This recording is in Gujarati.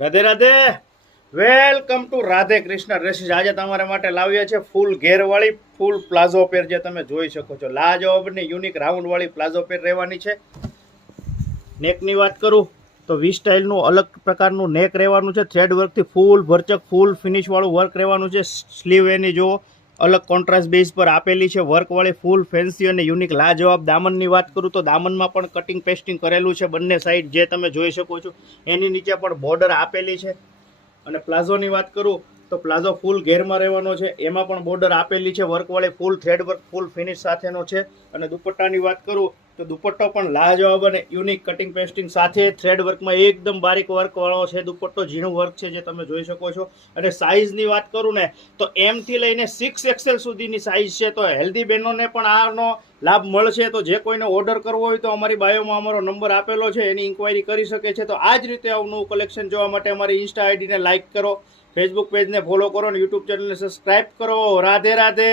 Radhe Radhe, welcome to Radhe Krishna dresses. આજે તમારા માટે લાવ્યા છે ફૂલ ઘેરવાળી ફૂલ પ્લાઝો પેર, જે તમે જોઈ શકો છો. લાજવાબની યુનિક રાઉન્ડવાળી પ્લાઝો પેર રહેવાની છે. નેકની વાત કરું તો વી સ્ટાઇલનું અલગ પ્રકારનું નેક રહેવાનું છે. થ્રેડ વર્કથી ફૂલ ભરચક ફૂલ ફિનિશવાળું વર્ક રહેવાનું છે. સ્લીવ એની જો અલગ કોન્ટ્રાસ્ટ બેઝ પર આપેલી છે, વર્કવાળી ફૂલ ફેન્સી અને યુનિક લાજવાબ. દામનની વાત કરું તો દામનમાં પણ કટિંગ પેસ્ટિંગ કરેલું છે બંને સાઈડ, જે તમે જોઈ શકો છો. એની નીચે પણ બોર્ડર આપેલી છે. અને પ્લાઝોની વાત કરું તો પ્લાઝો ફૂલ ઘેરમાં રહેવાનો છે, એમાં પણ બોર્ડર આપેલી છે, વર્કવાળી ફૂલ થ્રેડ વર્ક ફૂલ ફિનિશ સાથેનો છે. અને દુપટ્ટાની વાત કરું તો દુપટ્ટો પણ લાજવાબ અને યુનિક કટિંગ પેસ્ટિંગ સાથે થ્રેડ વર્કમાં એકદમ બારીક વર્કવાળો છે. દુપટ્ટો ઝીણું વર્ક છે, જે તમે જોઈ શકો છો. અને સાઇઝની વાત કરું ને તો એમથી લઈને 6XL સુધીની સાઇઝ છે. તો હેલ્ધી બહેનોને પણ આનો લાભ મળશે. તો જે કોઈને ઓર્ડર કરવો હોય તો અમારી બાયોમાં અમારો નંબર આપેલો છે, એની ઇન્ક્વાયરી કરી શકે છે. તો આ જ રીતે નવું કલેક્શન જોવા માટે અમારી ઇન્સ્ટા આઈડીને લાઇક કરો, ફેસબુક પેજને ફોલો કરો અને યુટ્યુબ ચેનલને સબસ્ક્રાઇબ કરો. રાધે રાધે.